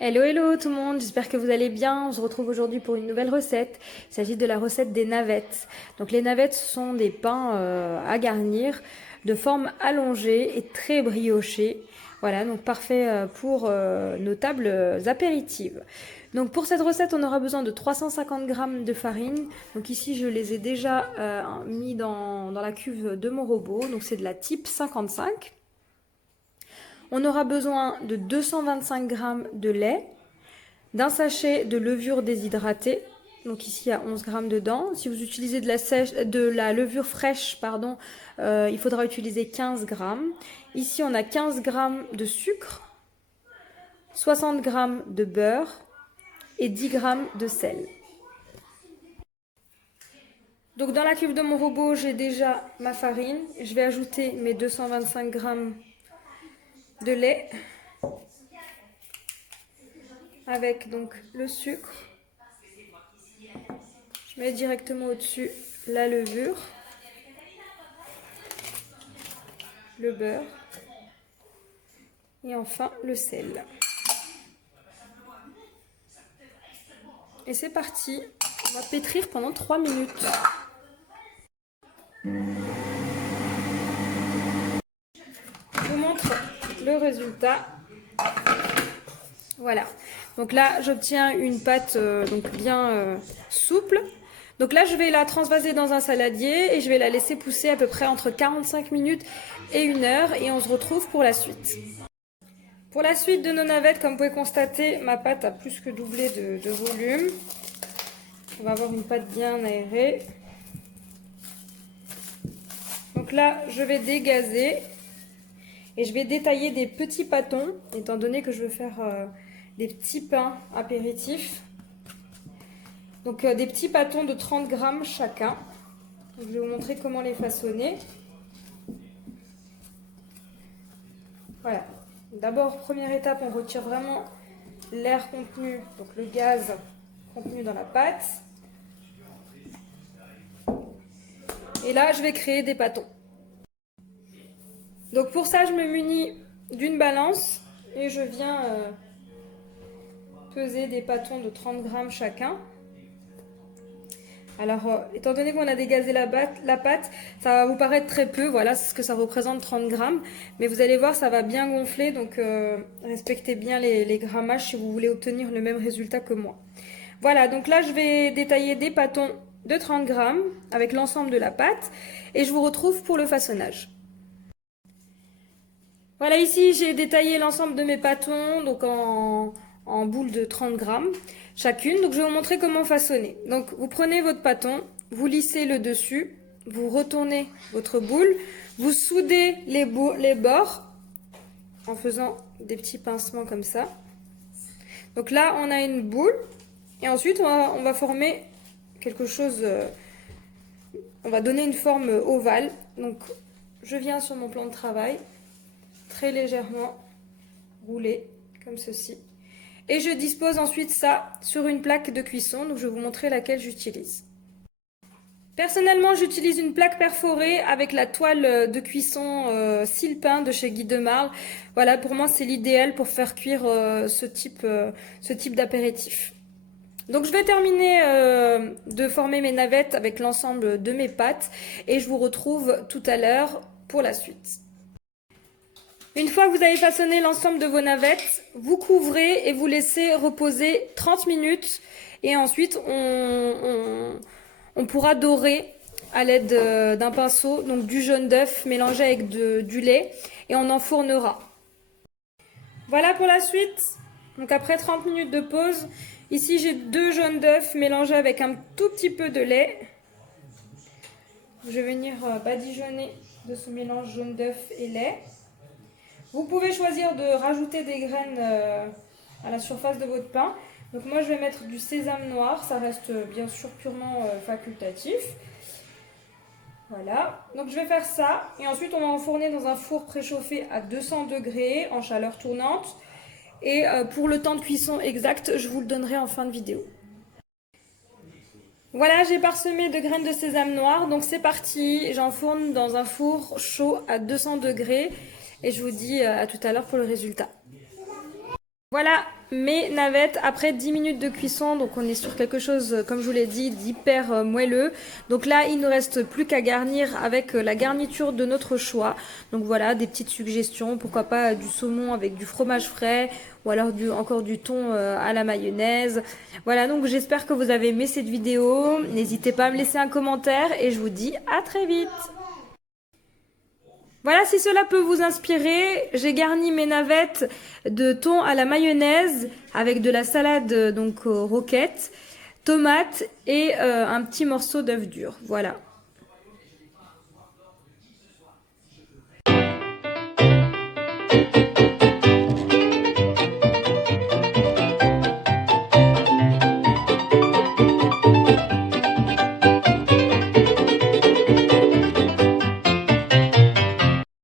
Hello hello tout le monde, j'espère que vous allez bien. On se retrouve aujourd'hui pour une nouvelle recette. Il s'agit de la recette des navettes. Donc les navettes sont des pains à garnir de forme allongée et très briochés. Voilà, donc parfait pour nos tables apéritives. Donc pour cette recette, on aura besoin de 350 g de farine. Donc ici, je les ai déjà mis dans la cuve de mon robot. Donc c'est de la type 55. On aura besoin de 225 g de lait, d'un sachet de levure déshydratée, donc ici il y a 11 g dedans. Si vous utilisez de la levure fraîche, il faudra utiliser 15 g. Ici on a 15 g de sucre, 60 g de beurre et 10 g de sel. Donc dans la cuve de mon robot, j'ai déjà ma farine. Je vais ajouter mes 225 g de lait avec donc le sucre. Je mets directement au-dessus la levure, le beurre et enfin le sel. Et c'est parti, on va pétrir pendant 3 minutes. Je vous montre le résultat. Voilà, donc là j'obtiens une pâte bien souple. Donc là je vais la transvaser dans un saladier et je vais la laisser pousser à peu près entre 45 minutes et 1 heure et on se retrouve pour la suite. Pour la suite de nos navettes, comme vous pouvez constater, ma pâte a plus que doublé de volume. On va avoir une pâte bien aérée. Donc là, je vais dégazer et je vais détailler des petits pâtons, étant donné que je veux faire des petits pains apéritifs. Donc des petits pâtons de 30 g chacun. Donc, je vais vous montrer comment les façonner. Voilà. D'abord, première étape, on retire vraiment l'air contenu, donc le gaz contenu dans la pâte. Et là, je vais créer des pâtons. Donc pour ça, je me munis d'une balance et je viens peser des pâtons de 30 g chacun. Alors, étant donné qu'on a dégazé la pâte, ça va vous paraître très peu, voilà, c'est ce que ça représente 30 g. Mais vous allez voir, ça va bien gonfler, donc respectez bien les grammages si vous voulez obtenir le même résultat que moi. Voilà, donc là, je vais détailler des pâtons de 30 g avec l'ensemble de la pâte et je vous retrouve pour le façonnage. Voilà, ici, j'ai détaillé l'ensemble de mes pâtons, donc en boules de 30 g chacune. Donc je vais vous montrer comment façonner. Donc vous prenez votre pâton, vous lissez le dessus, vous retournez votre boule, vous soudez les bords en faisant des petits pincements comme ça. Donc là on a une boule et ensuite on va former quelque chose, on va donner une forme ovale. Donc je viens sur mon plan de travail, très légèrement rouler comme ceci. Et je dispose ensuite ça sur une plaque de cuisson, donc je vais vous montrer laquelle j'utilise. Personnellement, j'utilise une plaque perforée avec la toile de cuisson Silpin de chez Guy Demarle. Voilà, pour moi, c'est l'idéal pour faire cuire ce type d'apéritif. Donc je vais terminer de former mes navettes avec l'ensemble de mes pâtes et je vous retrouve tout à l'heure pour la suite. Une fois que vous avez façonné l'ensemble de vos navettes, vous couvrez et vous laissez reposer 30 minutes et ensuite on pourra dorer à l'aide d'un pinceau, donc du jaune d'œuf mélangé avec du lait et on enfournera. Voilà pour la suite. Donc après 30 minutes de pause, ici j'ai 2 jaunes d'œufs mélangés avec un tout petit peu de lait. Je vais venir badigeonner de ce mélange jaune d'œuf et lait. Vous pouvez choisir de rajouter des graines à la surface de votre pain. Donc moi je vais mettre du sésame noir, ça reste bien sûr purement facultatif. Voilà, donc je vais faire ça et ensuite on va enfourner dans un four préchauffé à 200 degrés en chaleur tournante. Et pour le temps de cuisson exact, je vous le donnerai en fin de vidéo. Voilà, j'ai parsemé de graines de sésame noir, donc c'est parti, j'enfourne dans un four chaud à 200 degrés et je vous dis à tout à l'heure pour le résultat. Voilà mes navettes après 10 minutes de cuisson, donc on est sur quelque chose, comme je vous l'ai dit, d'hyper moelleux. Donc là, il ne reste plus qu'à garnir avec la garniture de notre choix. Donc voilà, des petites suggestions, pourquoi pas du saumon avec du fromage frais ou alors encore du thon à la mayonnaise. Voilà, donc j'espère que vous avez aimé cette vidéo. N'hésitez pas à me laisser un commentaire et je vous dis à très vite. Voilà, si cela peut vous inspirer, j'ai garni mes navettes de thon à la mayonnaise avec de la salade donc roquette, tomates et un petit morceau d'œuf dur. Voilà.